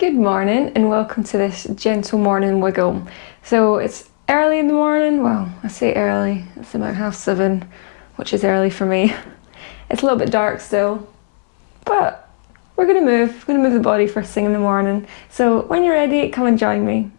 Good morning and welcome to this gentle morning wiggle. So it's early in the morning, well I say early, it's about 7:30, which is early for me. It's a little bit dark still, but we're gonna move the body first thing in the morning. So when you're ready, come and join me.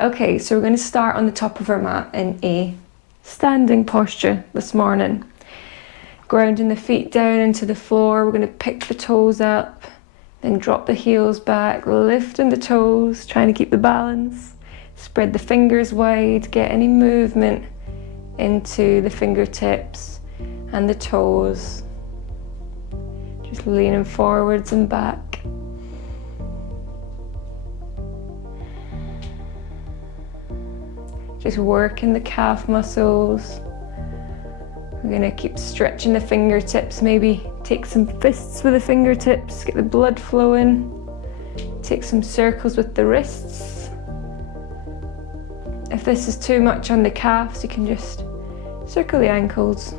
Okay, so we're gonna start on the top of our mat in a standing posture this morning. Grounding the feet down into the floor, we're gonna pick the toes up, then drop the heels back, lifting the toes, trying to keep the balance. Spread the fingers wide, get any movement into the fingertips and the toes. Just leaning forwards and back. Just working the calf muscles. We're gonna keep stretching the fingertips, maybe take some fists with the fingertips, get the blood flowing. Take some circles with the wrists. If this is too much on the calves, you can just circle the ankles.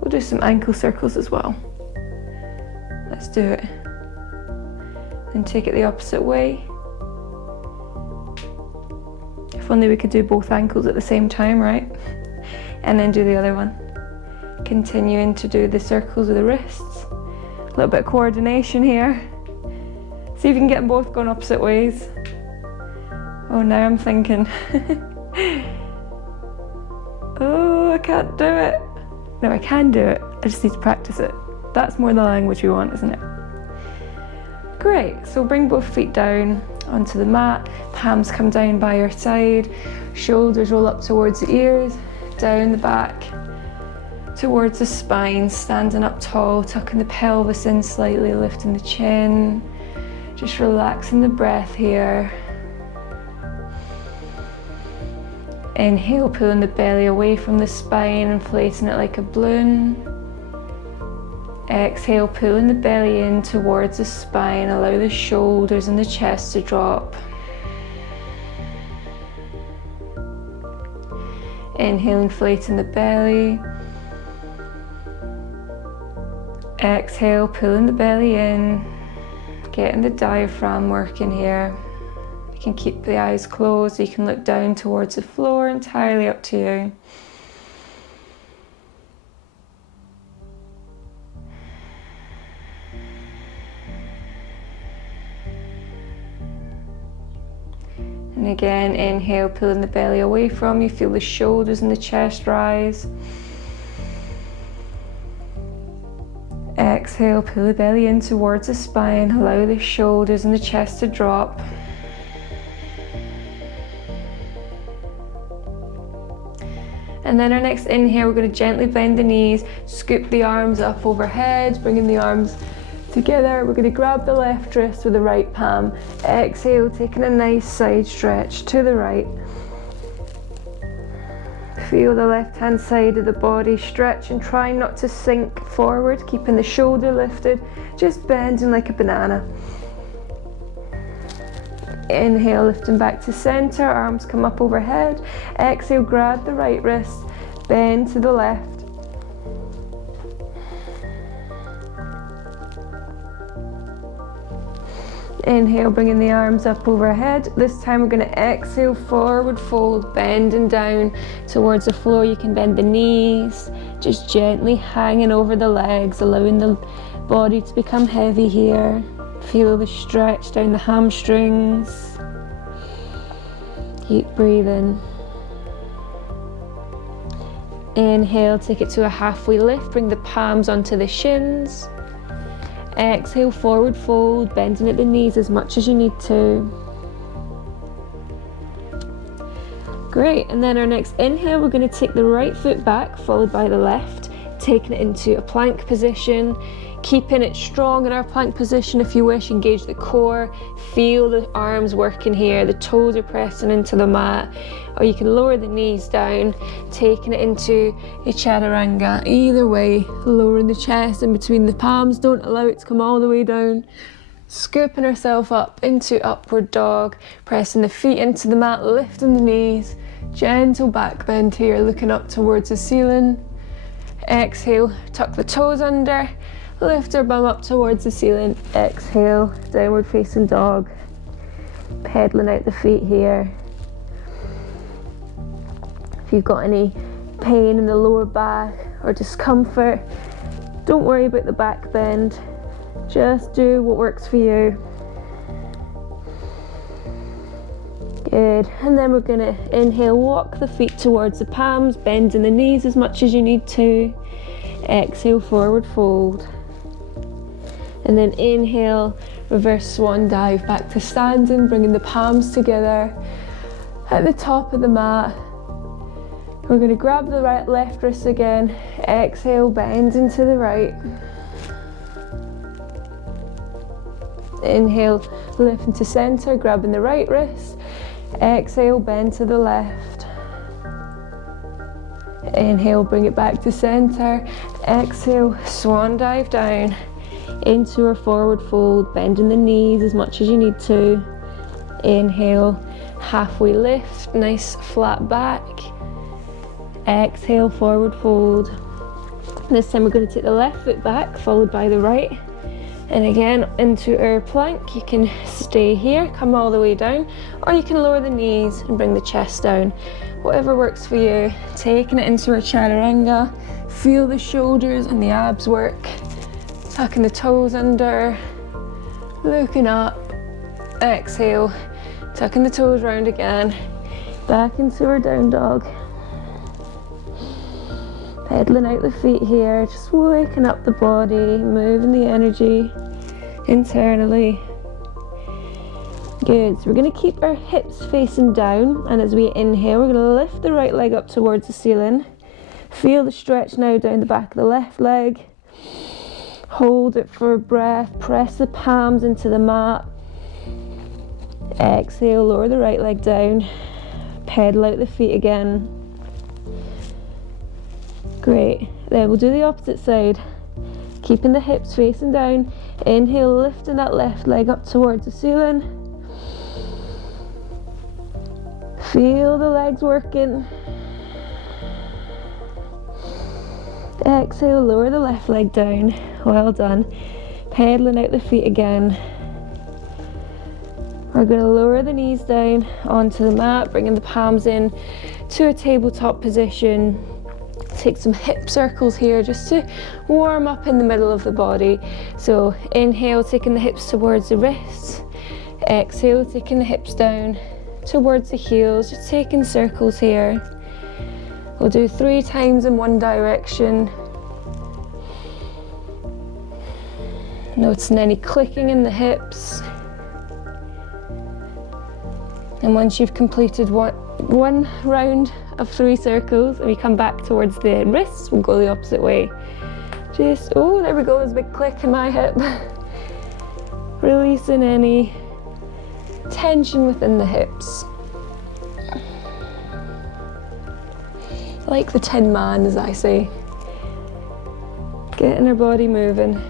We'll do some ankle circles as well. Let's do it. And take it the opposite way. If only we could do both ankles at the same time, right? And then do the other one. Continuing to do the circles with the wrists. A little bit of coordination here. See if you can get them both going opposite ways. Oh, now I'm thinking. Oh, I can't do it. No, I can do it. I just need to practice it. That's more the language we want, isn't it? Great, so bring both feet down onto the mat. Palms come down by your side. Shoulders roll up towards the ears. Down the back towards the spine, standing up tall, tucking the pelvis in slightly, lifting the chin, just relaxing the breath here. Inhale, pulling the belly away from the spine, inflating it like a balloon. Exhale, pulling the belly in towards the spine, allow the shoulders and the chest to drop. Inhale, inflating the belly. Exhale, pulling the belly in, getting the diaphragm working here. You can keep the eyes closed, you can look down towards the floor, entirely up to you. And again, inhale, pulling the belly away from you, feel the shoulders and the chest rise. Exhale, pull the belly in towards the spine, allow the shoulders and the chest to drop. And then our next inhale, we're going to gently bend the knees, scoop the arms up overhead, bringing the arms together. We're going to grab the left wrist with the right palm. Exhale, taking a nice side stretch to the right. Feel the left hand side of the body stretch and try not to sink forward, keeping the shoulder lifted, just bending like a banana. Inhale, lifting back to center, arms come up overhead. Exhale, grab the right wrist, bend to the left. Inhale, bringing the arms up overhead. This time we're going to exhale, forward fold, bending down towards the floor. You can bend the knees, just gently hanging over the legs, allowing the body to become heavy here. Feel the stretch down the hamstrings. Keep breathing. Inhale, take it to a halfway lift, bring the palms onto the shins. Exhale, forward fold, bending at the knees as much as you need to. Great, and then our next inhale, we're going to take the right foot back, followed by the left, taking it into a plank position, keeping it strong in our plank position. If you wish, engage the core, feel the arms working here, the toes are pressing into the mat, or you can lower the knees down, taking it into a chaturanga. Either way, lowering the chest in between the palms, don't allow it to come all the way down. Scooping ourselves up into upward dog, pressing the feet into the mat, lifting the knees, gentle back bend here, looking up towards the ceiling. Exhale, tuck the toes under, lift our bum up towards the ceiling. Exhale, downward facing dog. Pedaling out the feet here. If you've got any pain in the lower back or discomfort, don't worry about the back bend. Just do what works for you. Good. And then we're going to inhale, walk the feet towards the palms, bending the knees as much as you need to. Exhale, forward fold. And then inhale, reverse swan dive back to standing, bringing the palms together at the top of the mat. We're going to grab the left wrist again. Exhale, bend into the right. Inhale, lift into center, grabbing the right wrist. Exhale, bend to the left. Inhale, bring it back to center. Exhale, swan dive down into our forward fold, bending the knees as much as you need to. Inhale, halfway lift, nice flat back. Exhale, forward fold. This time we're going to take the left foot back, followed by the right. And again, into our plank. You can stay here, come all the way down, or you can lower the knees and bring the chest down. Whatever works for you. Taking it into our chaturanga. Feel the shoulders and the abs work. Tucking the toes under, looking up. Exhale, tucking the toes round again. Back into our down dog. Pedaling out the feet here, just waking up the body, moving the energy internally. Good, so we're going to keep our hips facing down, and as we inhale, we're going to lift the right leg up towards the ceiling. Feel the stretch now down the back of the left leg. Hold it for a breath, press the palms into the mat. Exhale, lower the right leg down, pedal out the feet again. Great, then we'll do the opposite side. Keeping the hips facing down. Inhale, lifting that left leg up towards the ceiling. Feel the legs working. Exhale, lower the left leg down. Well done. Pedaling out the feet again. We're going to lower the knees down onto the mat, bringing the palms in to a tabletop position. Take some hip circles here just to warm up in the middle of the body. So inhale, taking the hips towards the wrists. Exhale, taking the hips down towards the heels, just taking circles here. We'll do 3 times in one direction. Noticing any clicking in the hips. And once you've completed one round of 3 circles and we come back towards the wrists, we'll go the opposite way. Just, oh, there we go, there's a big click in my hip. Releasing any tension within the hips. Like the Tin Man, as I say. Getting our body moving.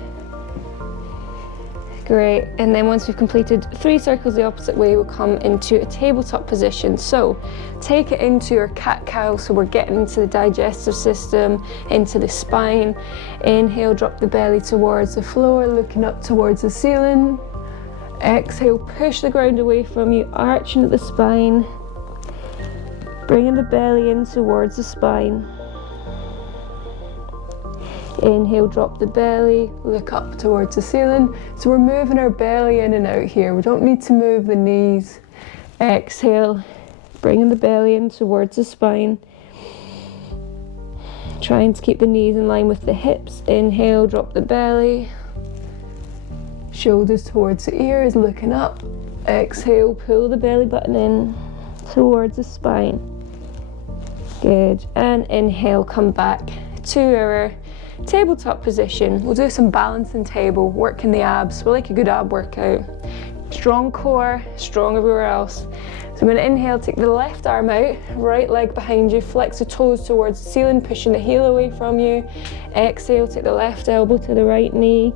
Great, and then once we've completed 3 circles the opposite way, we'll come into a tabletop position. So take it into your cat-cow, so we're getting into the digestive system, into the spine. Inhale, drop the belly towards the floor, looking up towards the ceiling. Exhale, push the ground away from you, arching at the spine. Bringing the belly in towards the spine. Inhale, drop the belly, look up towards the ceiling. So we're moving our belly in and out here. We don't need to move the knees. Exhale, bringing the belly in towards the spine. Trying to keep the knees in line with the hips. Inhale, drop the belly. Shoulders towards the ears, looking up. Exhale, pull the belly button in towards the spine. Good, and inhale, come back to our tabletop position. We'll do some balancing table, working the abs. We like a good ab workout. Strong core, strong everywhere else. So I'm going to inhale, take the left arm out, right leg behind you, flex the toes towards the ceiling, pushing the heel away from you. Exhale, take the left elbow to the right knee,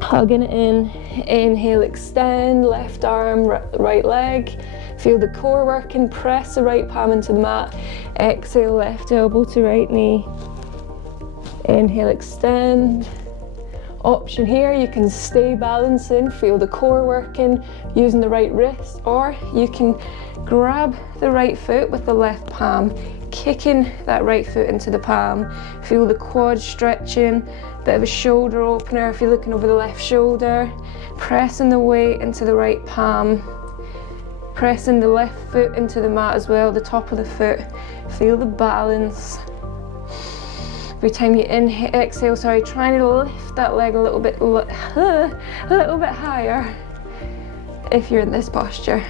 hugging it in. Inhale, extend, left arm, right leg. Feel the core working, press the right palm into the mat. Exhale, left elbow to right knee. Inhale, extend. option here. You can stay balancing, feel the core working, using the right wrist, or you can grab the right foot with the left palm, kicking that right foot into the palm, feel the quad stretching, bit of a shoulder opener if you're looking over the left shoulder, pressing the weight into the right palm, pressing the left foot into the mat as well, the top of the foot, feel the balance. Every time you inhale, exhale, trying to lift that leg a little bit higher if you're in this posture.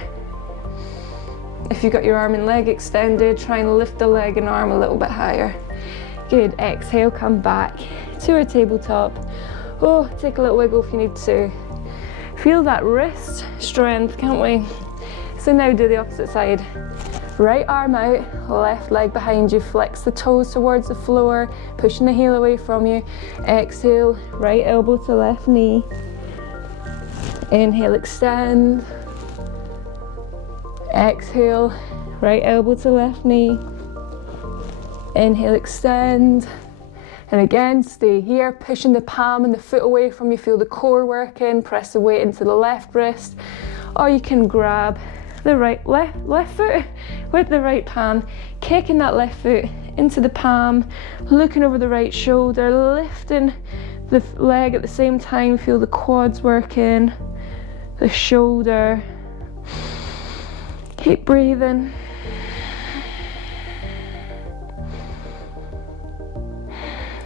If you've got your arm and leg extended, try and lift the leg and arm a little bit higher. Good, exhale, come back to our tabletop. Oh, take a little wiggle if you need to. Feel that wrist strength, can't we? So now do the opposite side. Right arm out, left leg behind you, flex the toes towards the floor, pushing the heel away from you. Exhale, right elbow to left knee. Inhale, extend. Exhale, right elbow to left knee. Inhale, extend. And again, stay here, pushing the palm and the foot away from you, feel the core working, press the weight into the left wrist, or you can grab the left foot with the right palm, kicking that left foot into the palm, looking over the right shoulder, lifting the leg at the same time, feel the quads working, the shoulder. Keep breathing.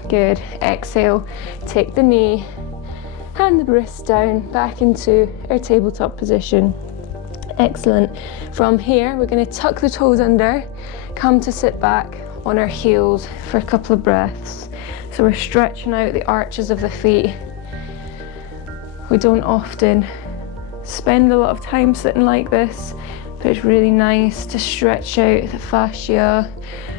Good, exhale, take the knee and the wrist down, back into our tabletop position. Excellent. From here, we're going to tuck the toes under, come to sit back on our heels for a couple of breaths. So we're stretching out the arches of the feet. We don't often spend a lot of time sitting like this, but it's really nice to stretch out the fascia,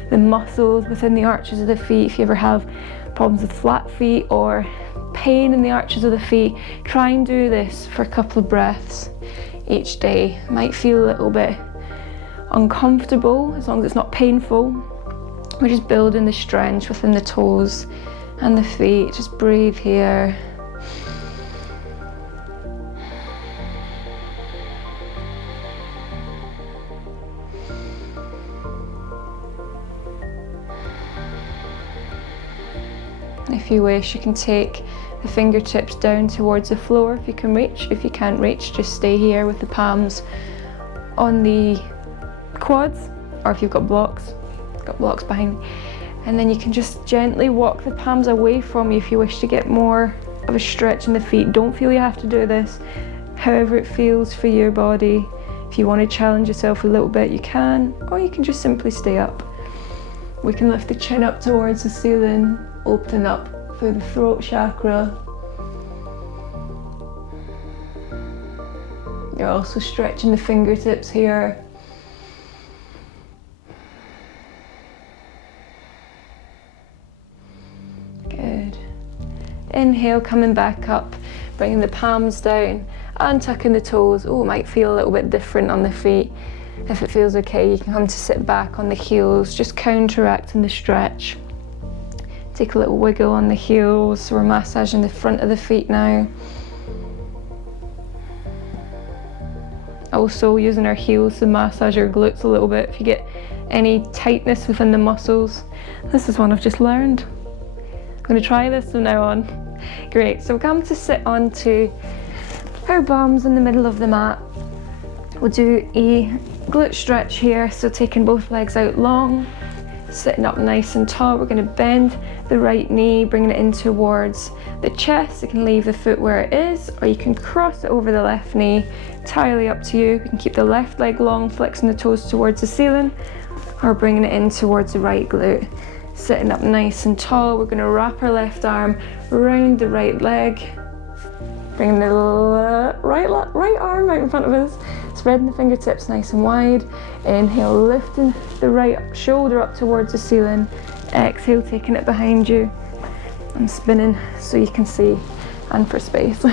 the muscles within the arches of the feet. If you ever have problems with flat feet or pain in the arches of the feet, try and do this for a couple of breaths each day. It might feel a little bit uncomfortable, as long as it's not painful. We're just building the strength within the toes and the feet. Just breathe here. If you wish, you can take the fingertips down towards the floor if you can reach. If you can't reach, just stay here with the palms on the quads, or if you've got blocks behind. And then you can just gently walk the palms away from you if you wish to get more of a stretch in the feet. Don't feel you have to do this. However it feels for your body. If you want to challenge yourself a little bit, you can, or you can just simply stay up. We can lift the chin up towards the ceiling, open up through the throat chakra. You're also stretching the fingertips here. Good. Inhale, coming back up, bringing the palms down and tucking the toes. Oh, it might feel a little bit different on the feet. If it feels okay, you can come to sit back on the heels, just counteracting the stretch. Take a little wiggle on the heels. So we're massaging the front of the feet now. Also using our heels to massage our glutes a little bit if you get any tightness within the muscles. This is one I've just learned. I'm going to try this from now on. Great, so we'll come to sit onto our bums in the middle of the mat. We'll do a glute stretch here, so taking both legs out long, sitting up nice and tall. We're going to bend the right knee, bringing it in towards the chest. You can leave the foot where it is, or you can cross it over the left knee. Entirely up to you. You can keep the left leg long, flexing the toes towards the ceiling, or bringing it in towards the right glute. Sitting up nice and tall, we're going to wrap our left arm around the right leg, bringing the right arm out in front of us, spreading the fingertips nice and wide. Inhale, lifting the right shoulder up towards the ceiling. Exhale, taking it behind you. I'm spinning so you can see and for space.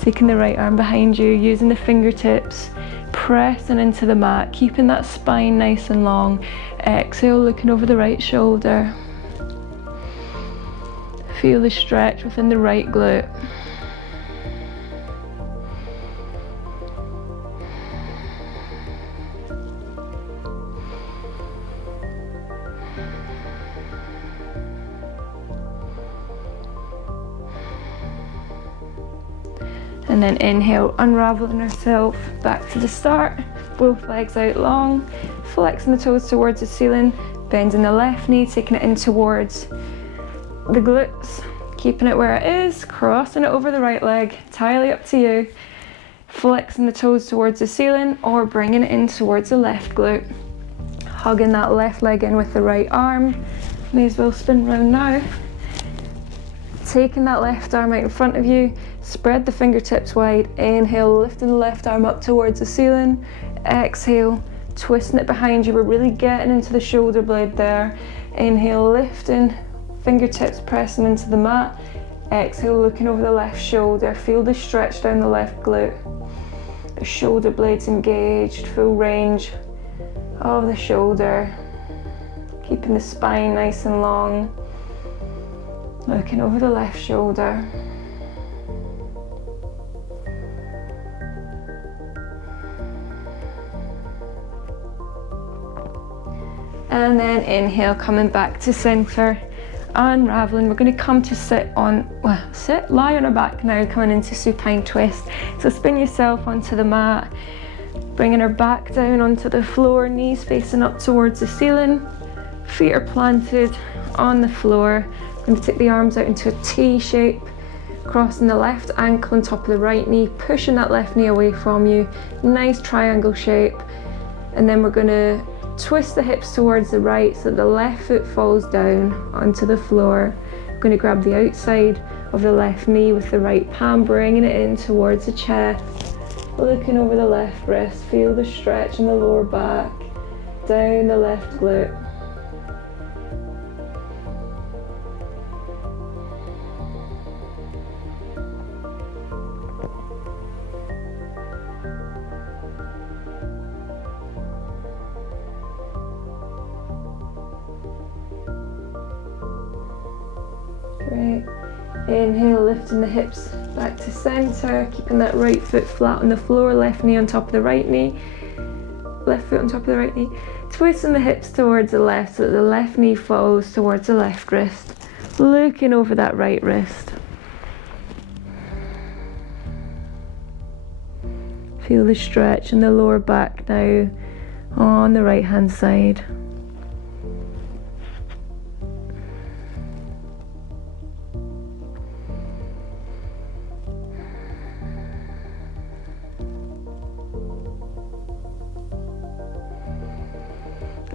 Taking the right arm behind you, using the fingertips, pressing into the mat, keeping that spine nice and long. Exhale, looking over the right shoulder. Feel the stretch within the right glute. And then inhale, unraveling ourselves back to the start. Both legs out long, flexing the toes towards the ceiling, bending the left knee, taking it in towards the glutes, keeping it where it is, crossing it over the right leg, entirely up to you. Flexing the toes towards the ceiling or bringing it in towards the left glute. Hugging that left leg in with the right arm. May as well spin round now. Taking that left arm out in front of you, spread the fingertips wide. Inhale, lifting the left arm up towards the ceiling. Exhale, twisting it behind you. We're really getting into the shoulder blade there. Inhale, lifting, fingertips pressing into the mat. Exhale, looking over the left shoulder. Feel the stretch down the left glute. The shoulder blades engaged, full range of the shoulder. Keeping the spine nice and long. Looking over the left shoulder. And then inhale, coming back to center, unraveling. We're going to come to lie on our back now, coming into supine twist. So spin yourself onto the mat, bringing our back down onto the floor, knees facing up towards the ceiling, feet are planted on the floor. We're going to take the arms out into a T shape, crossing the left ankle on top of the right knee, pushing that left knee away from you, nice triangle shape. And then we're going to twist the hips towards the right so that the left foot falls down onto the floor. We're going to grab the outside of the left knee with the right palm, bringing it in towards the chest. Looking over the left wrist, feel the stretch in the lower back, down the left glute. Great. Inhale, lifting the hips back to center, keeping that right foot flat on the floor, left knee on top of the right knee, left foot on top of the right knee. Twisting the hips towards the left so that the left knee falls towards the left wrist. Looking over that right wrist. Feel the stretch in the lower back now on the right hand side.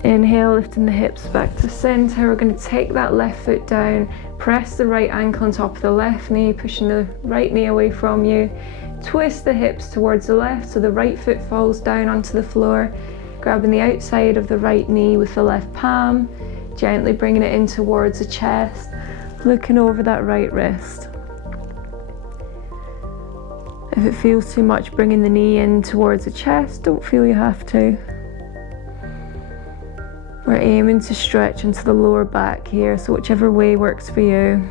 Inhale, lifting the hips back to center. We're going to take that left foot down, press the right ankle on top of the left knee, pushing the right knee away from you. Twist the hips towards the left so the right foot falls down onto the floor, grabbing the outside of the right knee with the left palm, gently bringing it in towards the chest, looking over that right wrist. If it feels too much, bringing the knee in towards the chest, don't feel you have to. We're aiming to stretch into the lower back here, so whichever way works for you.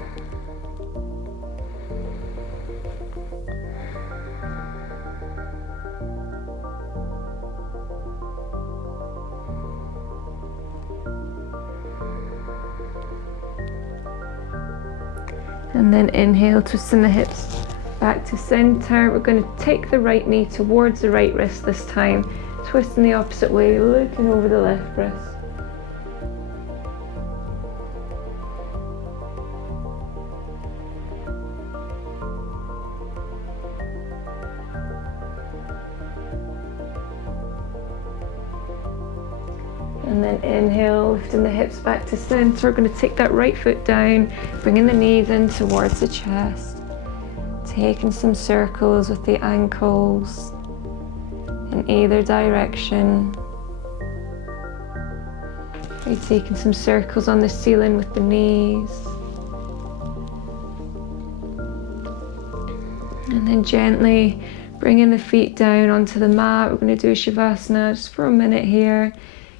And then inhale, twisting the hips back to center. We're going to take the right knee towards the right wrist this time, twisting the opposite way, looking over the left wrist. And then inhale, lifting the hips back to center. We're going to take that right foot down, bringing the knees in towards the chest. Taking some circles with the ankles in either direction. We're taking some circles on the ceiling with the knees. And then gently bringing the feet down onto the mat. We're going to do a Shavasana just for a minute here.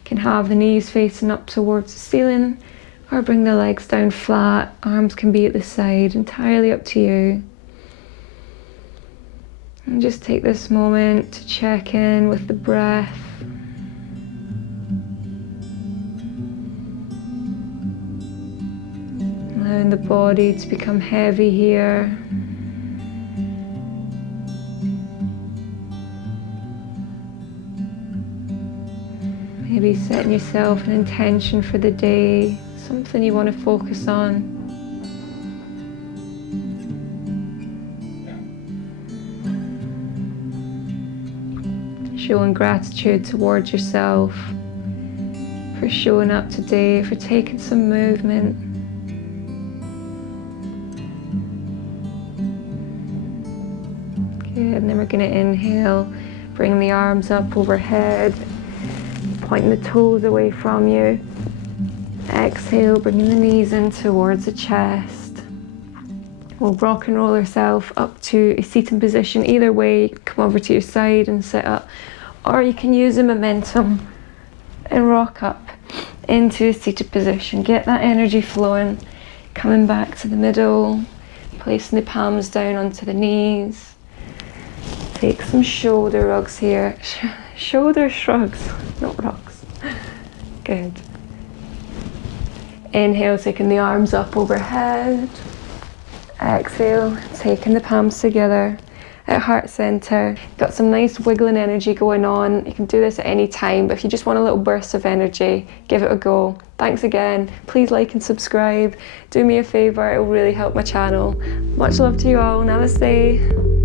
Can have the knees facing up towards the ceiling, or bring the legs down flat. Arms can be at the side, entirely up to you. And just take this moment to check in with the breath. Allowing the body to become heavy here. Maybe setting yourself an intention for the day, something you want to focus on. Showing gratitude towards yourself for showing up today, for taking some movement. Good, and then we're going to inhale, bring the arms up overhead, pointing the toes away from you. Exhale, bringing the knees in towards the chest. We'll rock and roll ourselves up to a seating position. Either way, come over to your side and sit up, or you can use the momentum and rock up into a seated position. Get that energy flowing, coming back to the middle, placing the palms down onto the knees. Take some shoulder rugs here. Shoulder shrugs, not rocks. Good. Inhale, taking the arms up overhead. Exhale, taking the palms together at heart center. Got some nice wiggling energy going on. You can do this at any time, but if you just want a little burst of energy, give it a go. Thanks again. Please like and subscribe. Do me a favor, it will really help my channel. Much love to you all. Namaste.